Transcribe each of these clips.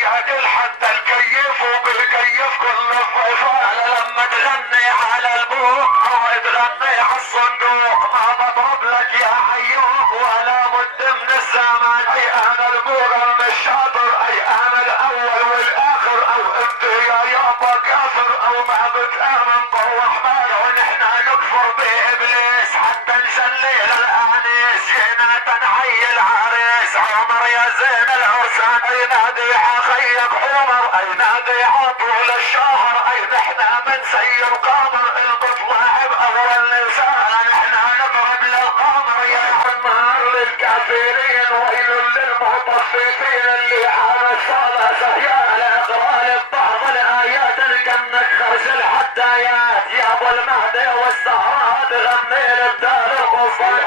يعدل حتى الكيف وبالكيف كل الضيفان. انا لما تغني على البوق او تغني على الصندوق ما بضرب لك يا عيوق ولا مد من الزمان. اي انا البوق مش شاطر، اي انا الاول والاخر، او انت يا يابا كافر او ما بتامن بالرحمن. ونحن نكفر بابليس حتى نشلل الانيس. جينا تنعي العريس عمر يا زين العرسان. اي نادي عخيك عمر، اي نادي عطول الشهر. اي نحن من سير قمر البطلع باول لسان. نحن نضرب للقمر يا عمار للكافرين. ويل للمطففين اللي على الصلاة سهيان. الاقرا لبعض الايات الجنة خرج الحدايات. يا ابو المهدي والزهراء تغني للدار القصير.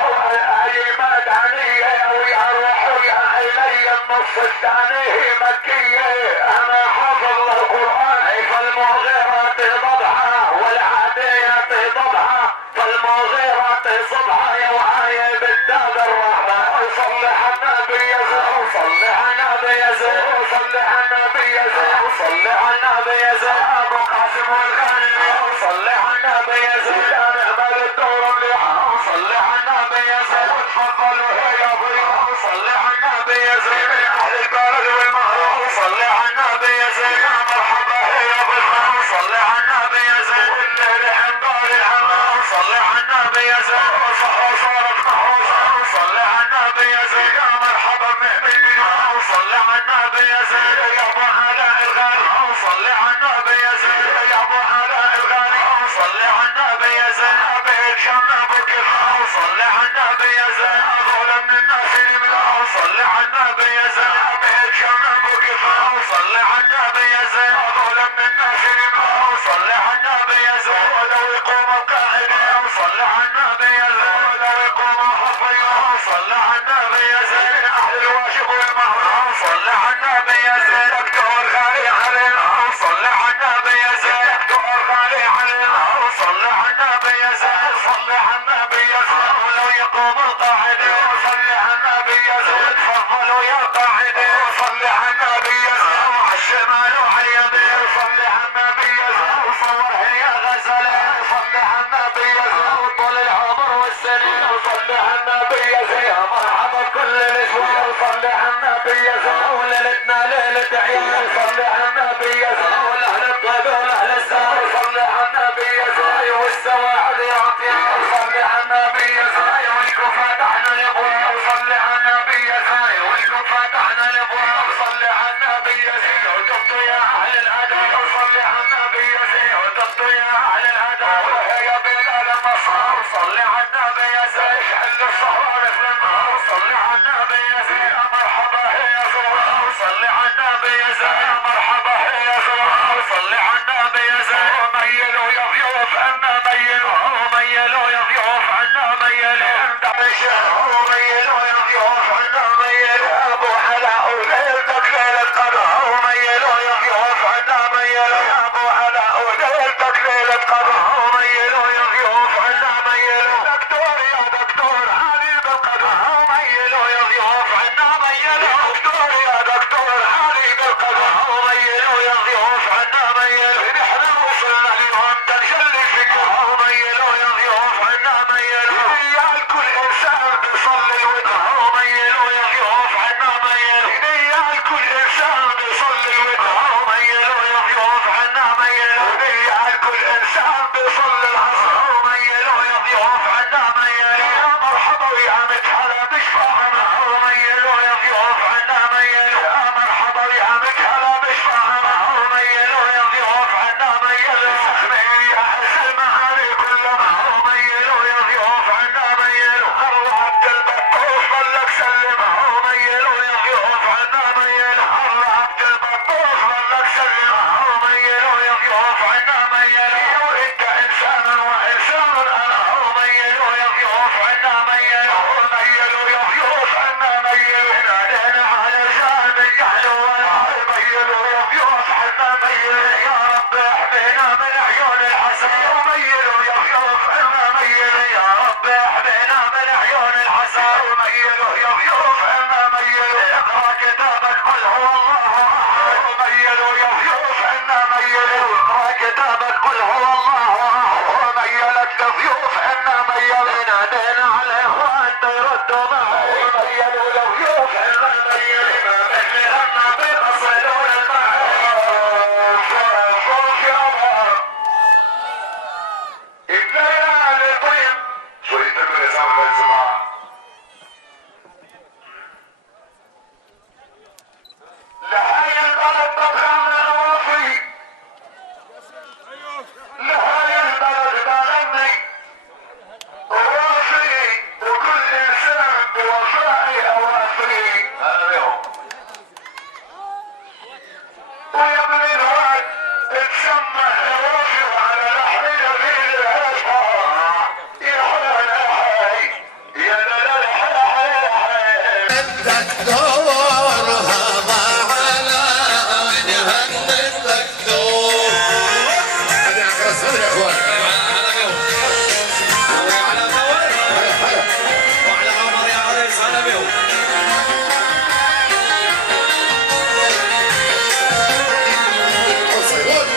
اي مدنية ويا روح ويا الي النص الثاني هي مكية. انا حافظ القرآن. اي فالمغيرات ضبحة والعاديات ضبحة. فالمغيرات صبحة يا وعاي بالداد الرحمة. صلي على النبي يا زين، صلي على النبي يا زين، صلي على النبي يا زين، صلي على النبي يا زين. ابو قاسم والغني صلي على النبي يا زين. نعمل الدور مليح صلي على النبي يا زين. وتفضلوا يا ضيوف صلي على النبي يا زين. اهل البلد والمهر صلي على النبي يا زين. مرحبا يا ضيوف صلي على النبي يا زين. الليل حنطار العمار صلي على النبي يا زين. صحوا صارت محروسة صلي على النبي يا زين. يا مرحبا مهمين صلي على النبي يا زين. يا ابو علاء الغالي صلي على النبي يا زين. يا ابو علاء الغالي صلي على النبي يا زين. ابيك شنبك صلي على النبي يا زين. اظل من الناس صلي على النبي يا زين. ابيك شنبك صلي على النبي يا زين. اظل من الناس صلي على النبي يا زين. ولو يقوم القاعد صلي على النبي يا زين. ولو يقوم الحفي صلي على النبي يا زين. اهل الواجب والمهر صلي على النبي يا زين. دكتور غالي علينا صلي على النبي يا زين. دكتور غالي علينا صلي على النبي يا زين. صلي على النبي يا زين. ولو يقوم القاعد صلي على النبي يا زين. تفضلوا يا قاعدين صلي على النبي يا زين. وعلى الشمال وعلى اليمين صلي على النبي يا زين. وصورها يا غزلين صلي على النبي يا زين. وطول العمر والسنين صلي على النبي يا زين. مرحبا بكل الاسوار صلي على النبي يا زين. وليلتنا ليلة عيال صلي على النبي يا زين. والاهل الطيب والاهل الزهر صلي على النبي يا زين. والسواعد يا عطيان صلي على النبي يا زين. ويكون فتحنا الابواب صلي على النبي يا زين. ويكون فتحنا الابواب صلي على النبي يا زين. وتبطوا يا اهل الادب صلي على النبي يا زين. وتبطوا يا اهل الادب. وهي بلال النصار صلي على النبي يا زين. حل الصهران في النهار صلي على النبي يا زين. مرحبا يا زهراء صلي على النبي يا زين. مرحبا يا زهراء صلي على النبي يا زين. ميلوا يا ضيوف عنا ميلوا ميلوا يا ضيوف عنا ميلوا. ميلوا يا ضيوف عنا ميلوا. ابو علاء وليلتك ليلة قدر ميلوا يا ضيوف عنا ميلوا. ابو علاء وليلتك ليلة قدر ميلوا يا ضيوف عنا ميلوا. دكتور يا دكتور علي بالقدر ميلوا يا ضيوف عنا ميلوا. دكتور يا دكتور علي بالقدر ميلوا يا ضيوف عنا ميلوا. نحن وصلنا اليوم تنجلي فيكم ميلوا يا ضيوف عنا ميلوا. يا كل انسان بيصلي الودع ميلوا يا ضيوف عنا ميلوا. يا كل انسان بيصلي الودع ميلوا يا ضيوف عنا ميلوا. يا كل انسان بيصلي العصر ميلوا يا ضيوف عنا ميلوا. يا مرحبا ويا متحلا مش فاهمة ميلوا يا ضيوف عنا ميلوا. يا مرحبا ويا متحلا مش فاهمة ميلوا يا ضيوف عنا ميلوا. سخنين يا حسن معاني كلها ميلوا يا ضيوف عنا ميلوا. الله عبد البطوف ظلك سلمه ميلوا يا ضيوف عنا ميلوا. الله عبد البطوف ظلك سلمه ميلوا يا ضيوف عنا ميلوا. وانت انسان وانسان انا ميلوا يا ضيوف عنا ميلوا. ميلوا يا ضيوف عنا ميلوا. نادينا على رجال من جهل ولا ميلوا يا ضيوف عنا ميلوا. جابت قل هو الله احد وميلت لضيوف ان ميلنا دين على اخوان يردوا معي وميلوا لضيوف ان ميل ما مثل هم بيصلوا المعي شوف يا الله الليالي طيب شو يتم الاسلام بالزمان لهاي البلد بتغني وفي لهاي البلد بغني وافي وكل انسان بوفائي اوافي انا بيهم ويا ابن الواد اتسمى الوافي وعلى لحم جميل الهفا يا حي يا حي يا لا الحي حي دورها ضاعنا نهن الدكتور هذه عقل الصدر يا اخوان على دور وعلى عمر يا عريس على بيو صيغون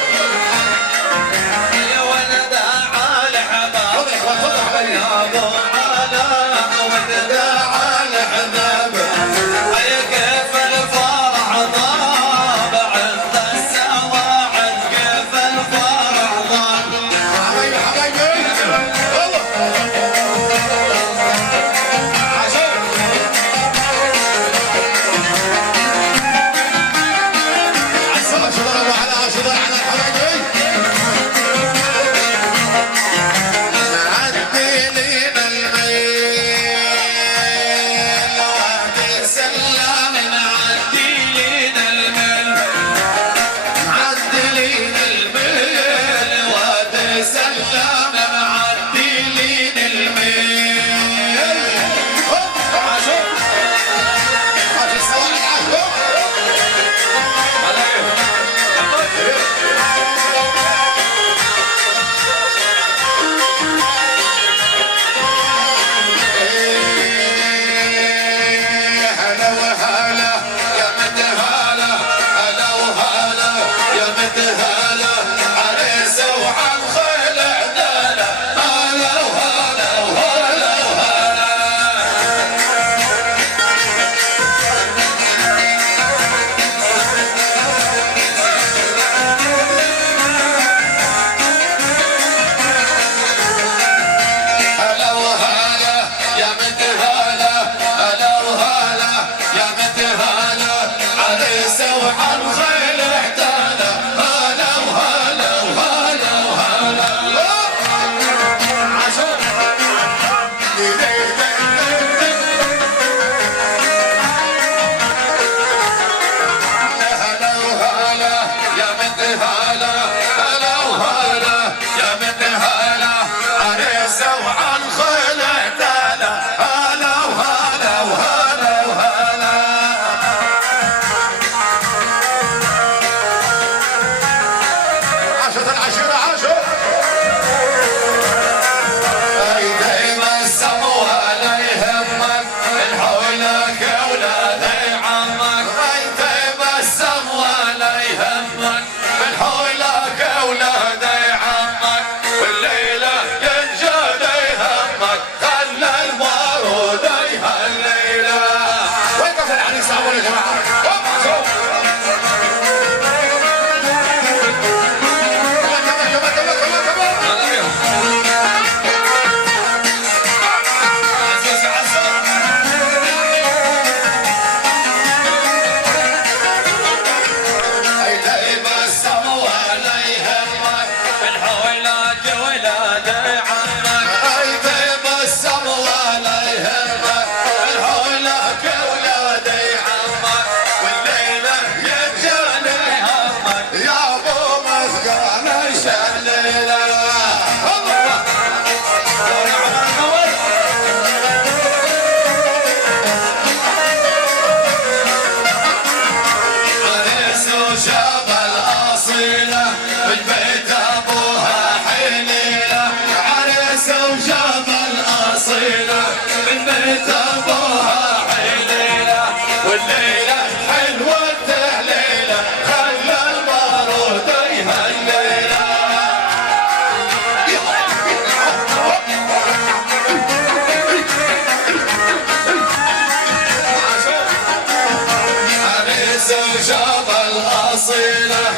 اصيله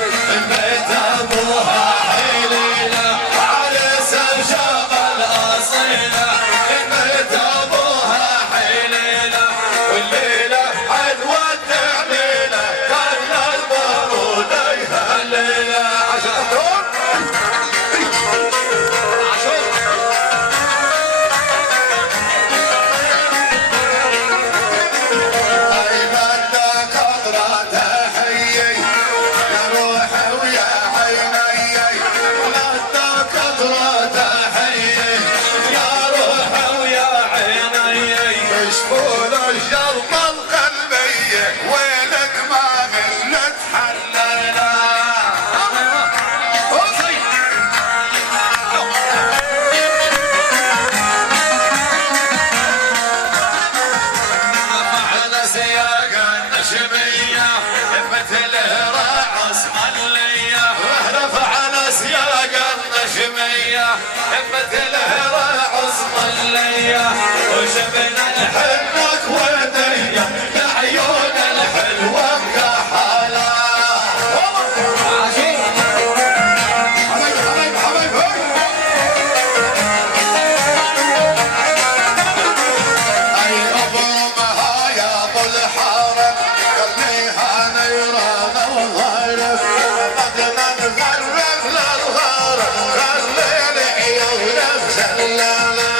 بيت ابوها حليله عرس الجمل اصيله بيت ابوها حليله والليله حلوه التعليله خلى البارود يهلله عشان وشبنا الحنك ودية لعيون الحلوة كحالة حبايب حبايب حبايب اي ابرمها يا ابو الحرم خليها نيرانة وغيرك بدنا نغرب للغرب خلي لعيونك زلالة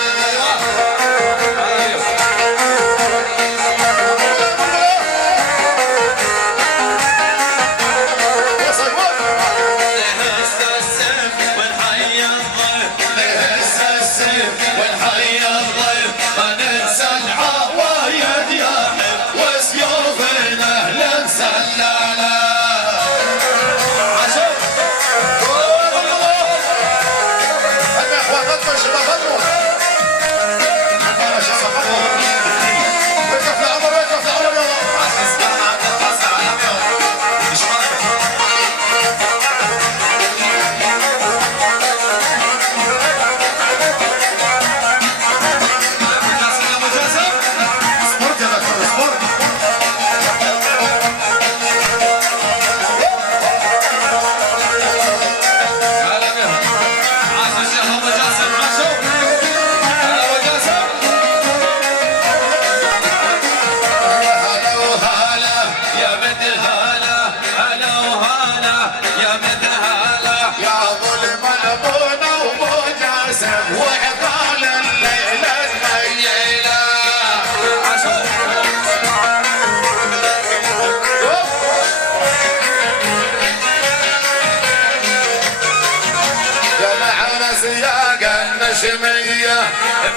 نشمية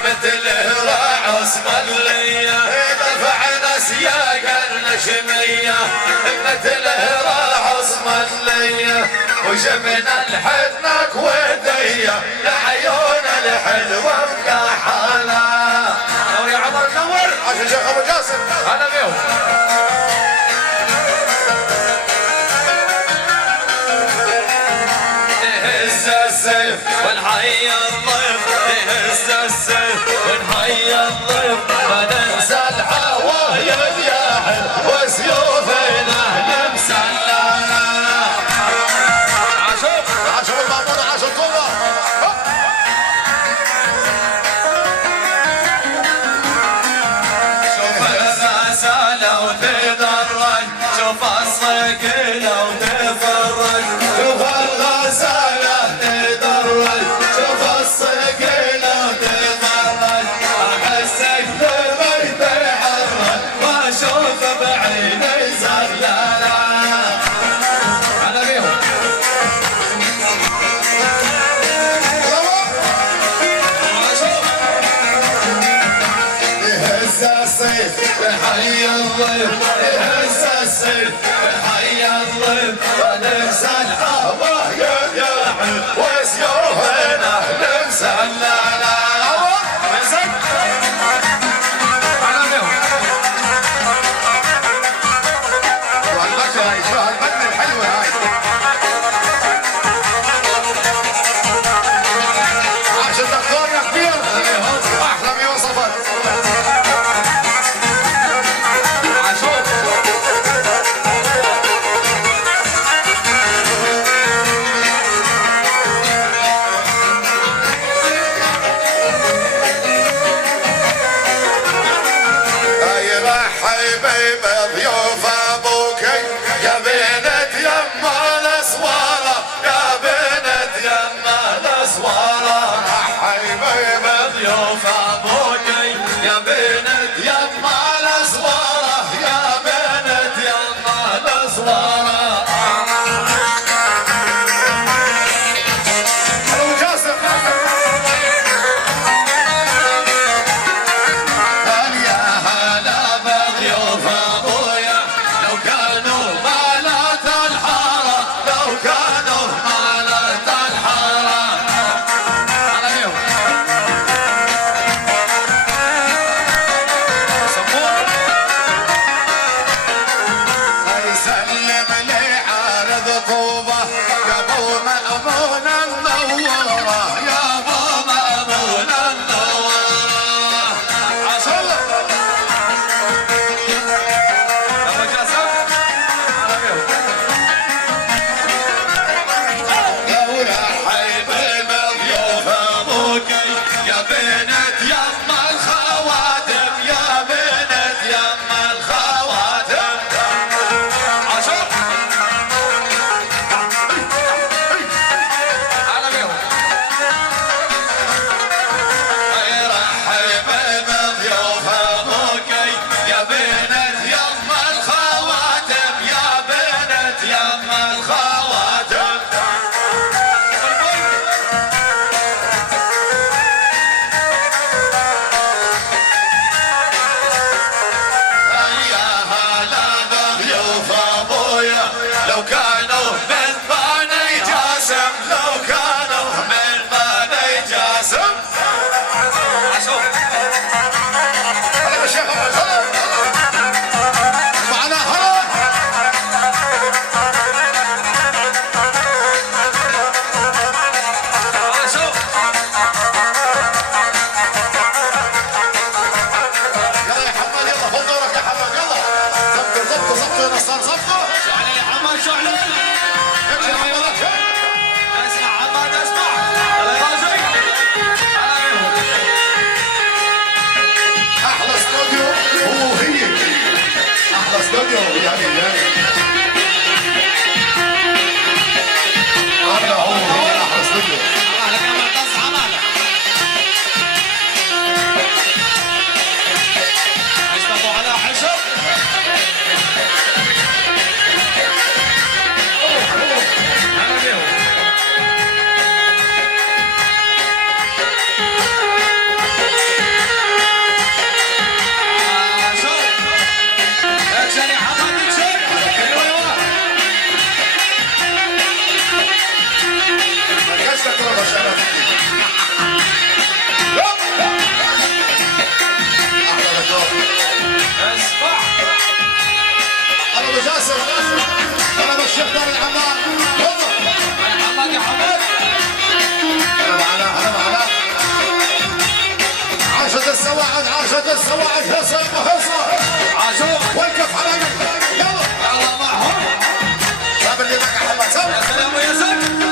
مثل راعس ملية دفعنا سياق النشمية مثل راعس ملية وجبنا الحنك ودية لعيون الحلوة مكحلة نور يا عمر نور عشان شيخ ابو جاسم انا بيهم هز السيف ونحيي الضيف هز السيف ونحيي الضيف ما ننسى العوايد يا حل وسيوفنا نمسلنا عاشور عاشور المامون عاشور طوبة شوف المسالة وتدرج شوف الصقيلة وتفرج شوف الغسالة تدرج شوف الصقيلة وتفرج احسك بالبيت يحرج واشوف بعيني زغلالة انا بيهم يهز الصيف بحي الضيف يهز الصيف بحي الضيف وننسى العوايد يا حل وسيوفنا نمسلنا يما الاسواره يا بنت يما الاسواره رحبي بضيوف ابوكي يا بنت يما الاسواره يا بنت يما الاسواره لو كانوا من بني جاسم لو كانوا من بني جاسم هلا يا شيخ معنا هلا يلا يا حماد يلا خذ دورك يا حماد يلا زبطوا يا نصار زبطوا شعلة اسمع عماد اسمع احلى استوديو هو هي احلى استوديو يعني هذا هو هي احلى استوديو على كم معتص عمالة اشتغلوا على حشر انا بالشيخ دار الحمام محمد يا حمد انا معنا عاشت السواعد هصه عاشور وقف على مكتب يلا يلا معهم صابر لي معك يا حماد صابر يا سلام ويا سلام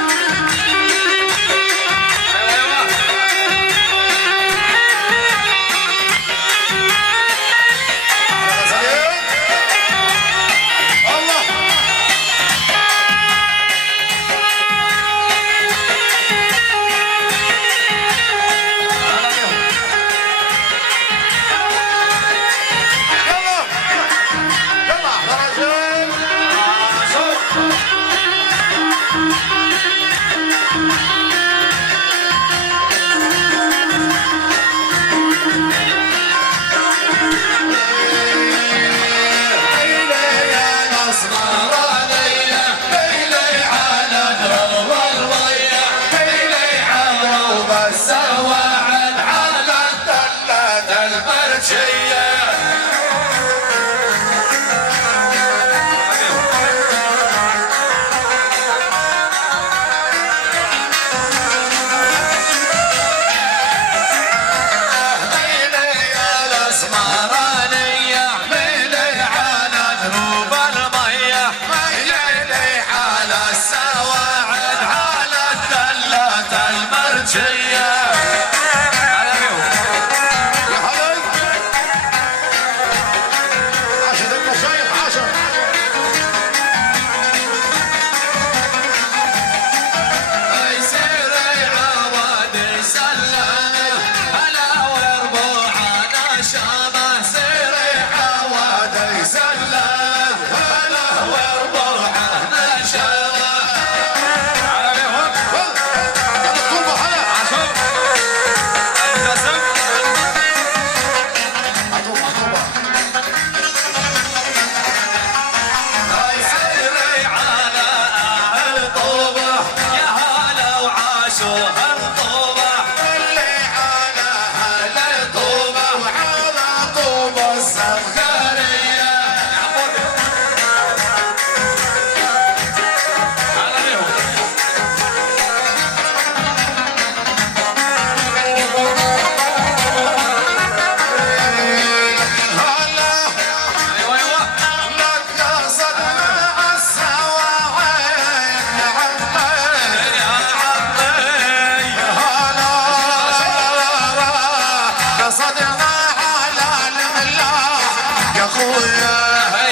خويا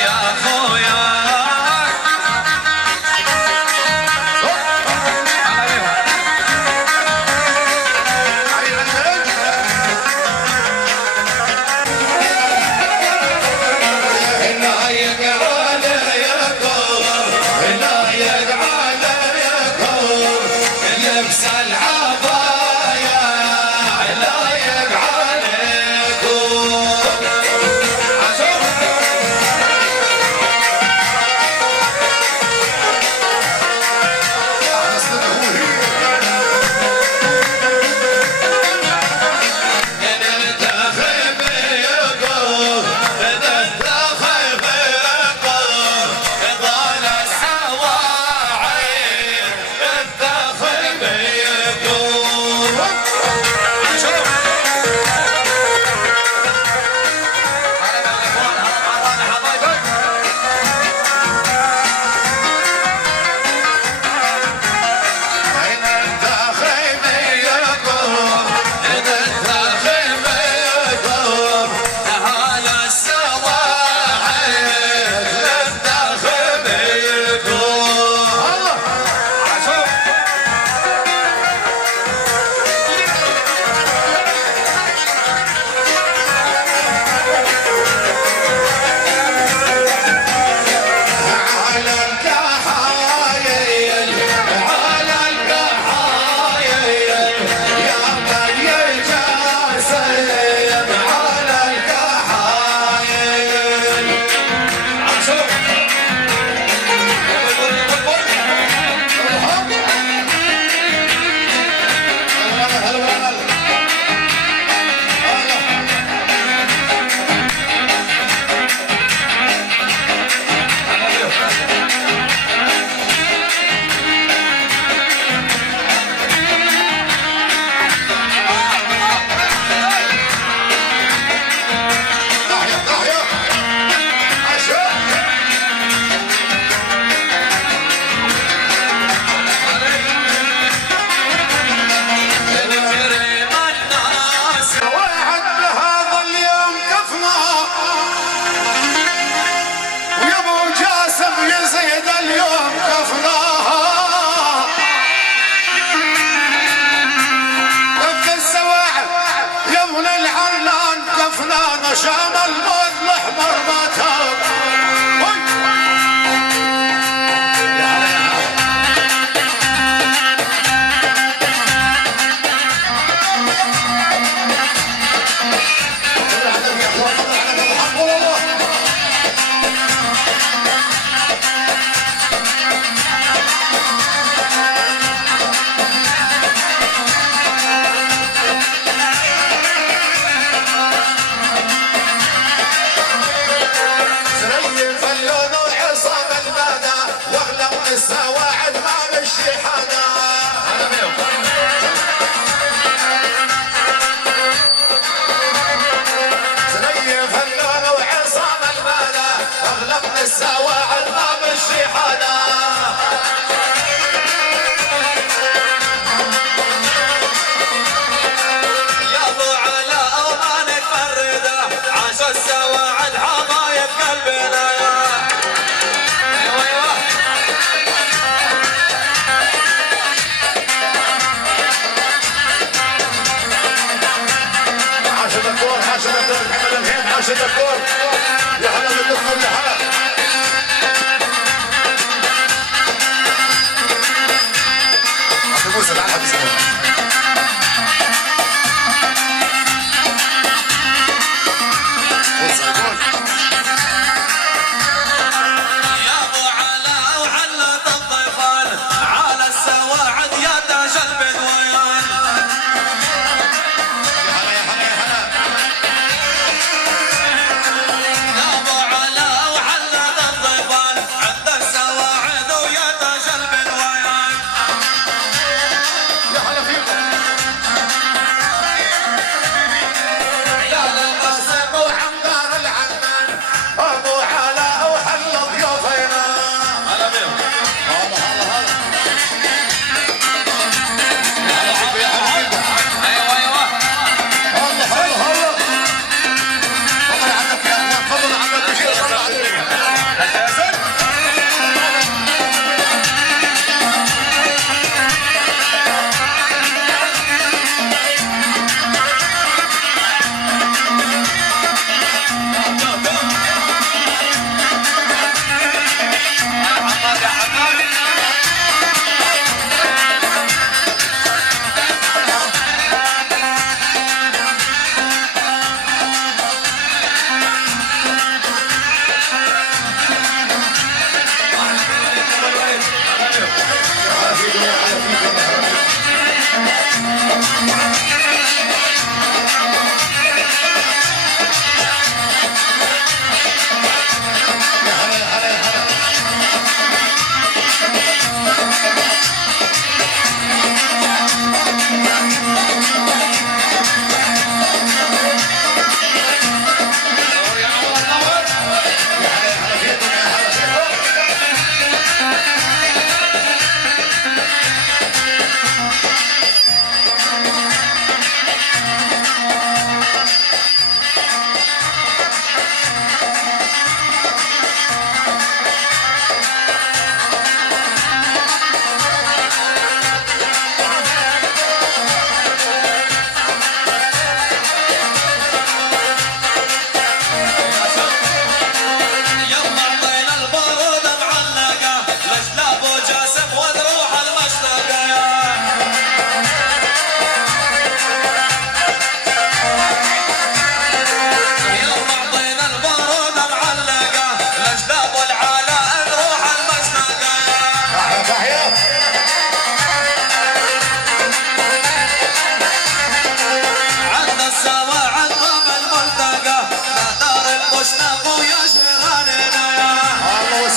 يا خويا نايق عليكم نايق عليكم لبس العباية نايق عليكم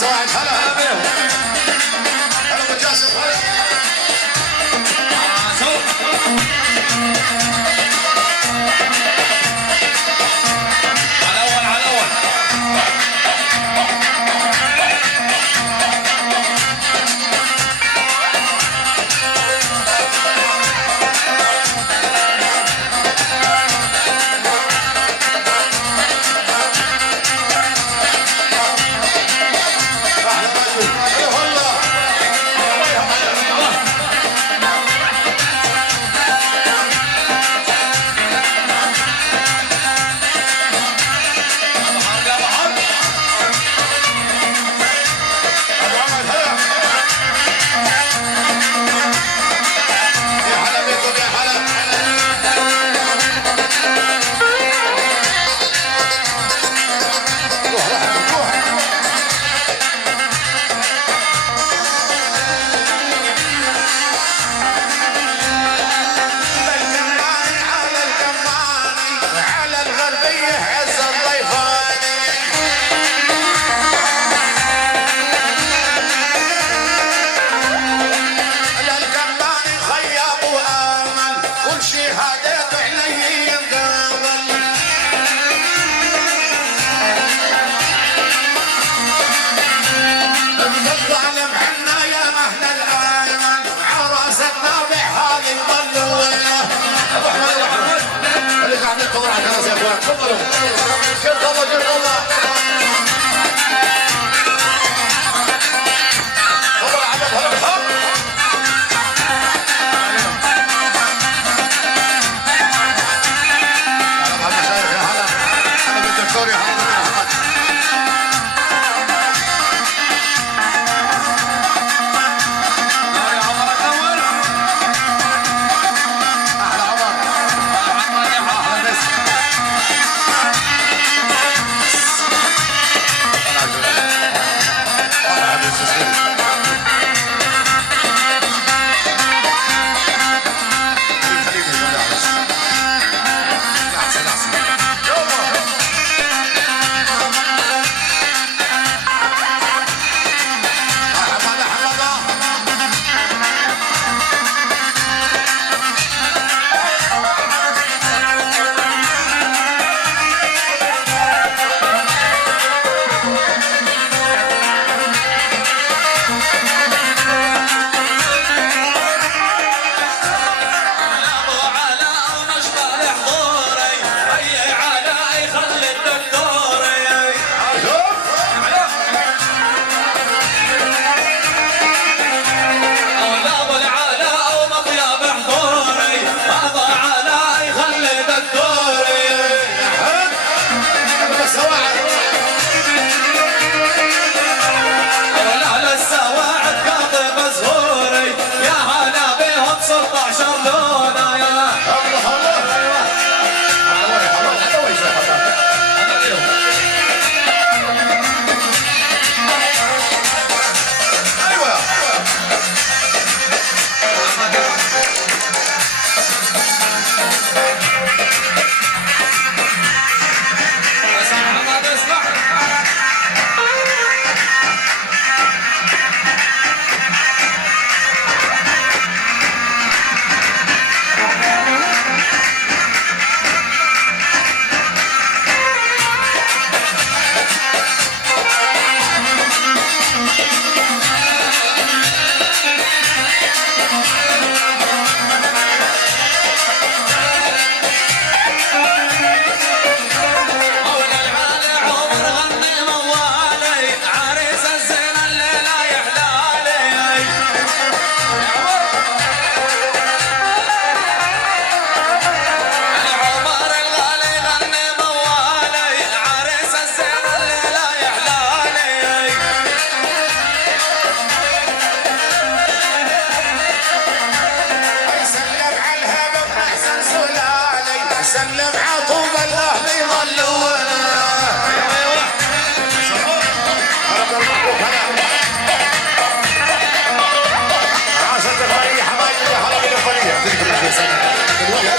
سواعد هلا بيهم هلا ابو جاسم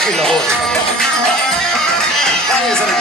إلا هون تعال يا زلمة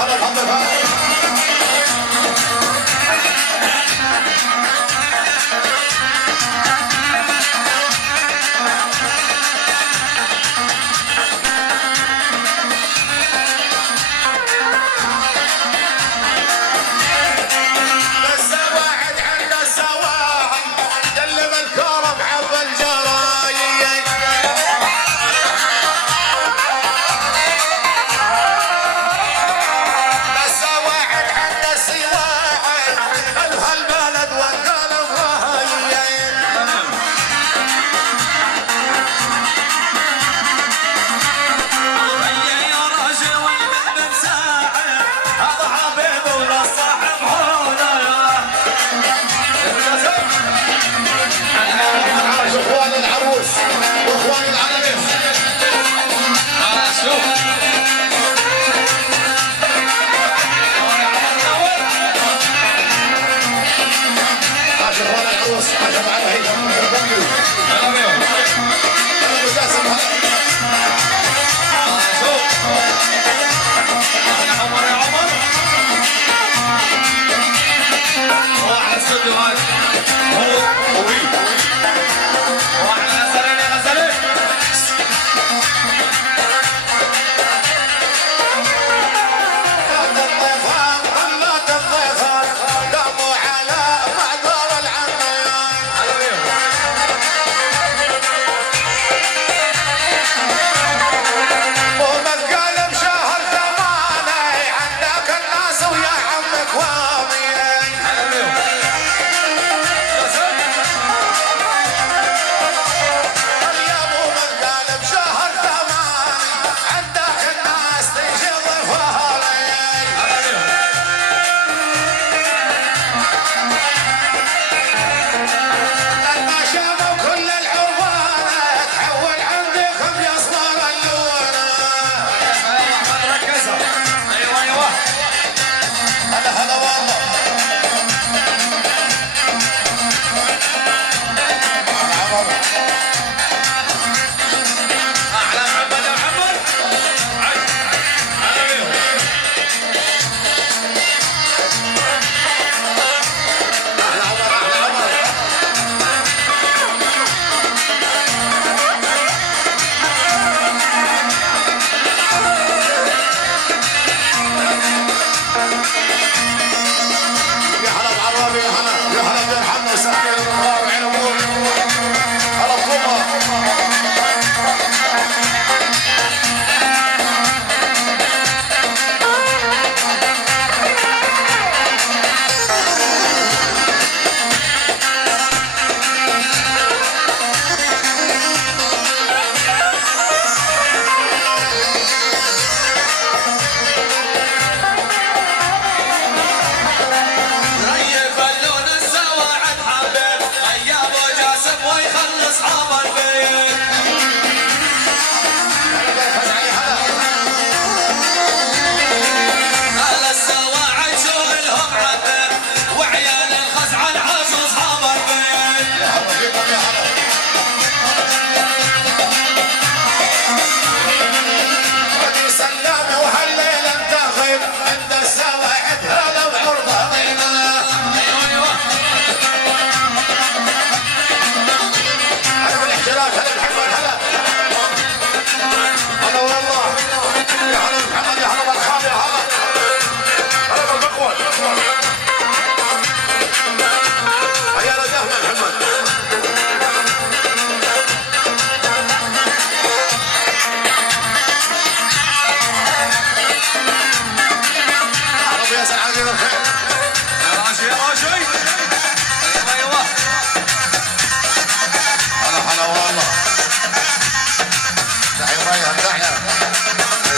هلا محمد هلا.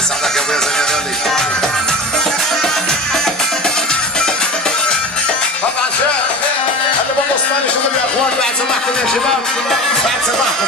يسعدك يا ابويا زين يا غالي. طبعا شاء انا بابا عثماني شغل يا اخوان بعد سماحكم يا شباب بعد سماحكم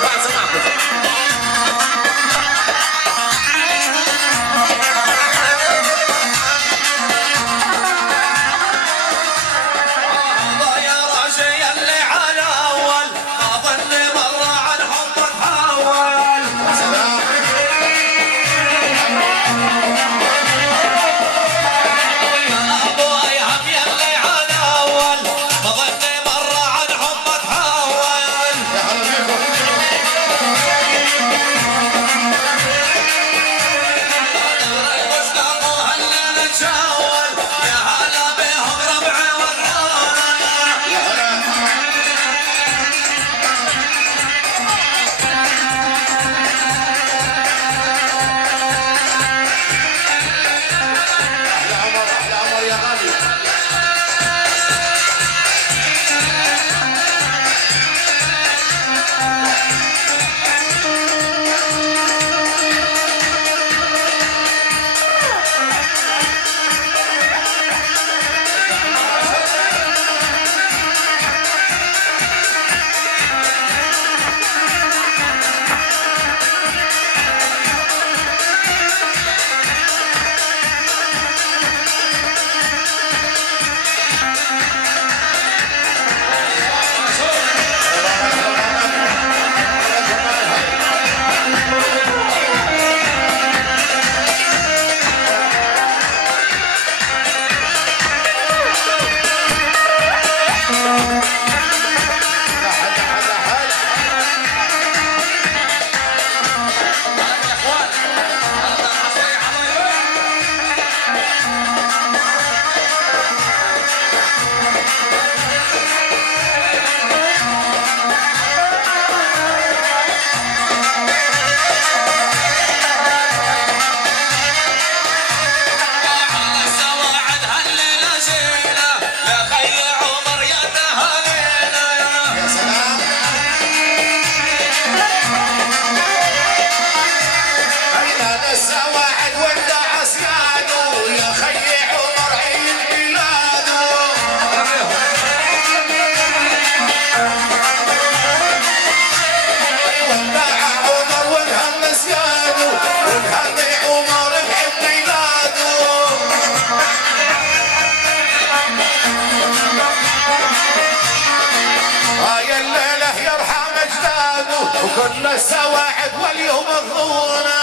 كل السواعد واليوم الظونه.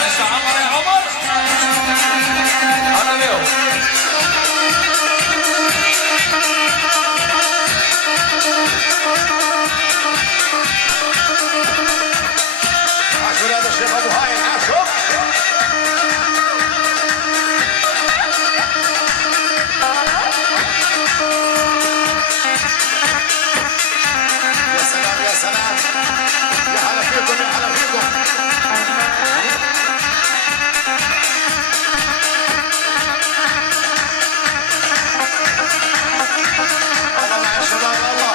يا عمر يا عمر هلا بيهم. عاشور هذا الشيخ ابو هاي عاشور. يا سلام يا سلام، يا هلا فيكم يا هلا فيكم. الله مع الشباب الله.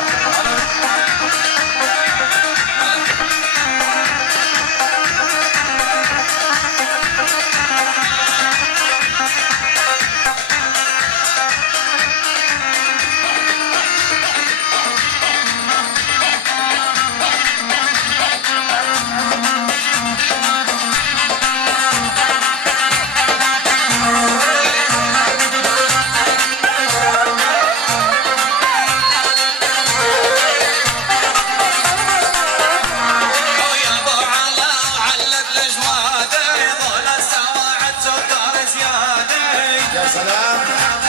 ويا ابو علا علق الاجواد ظل السواعد سكر زياده. يا سلام.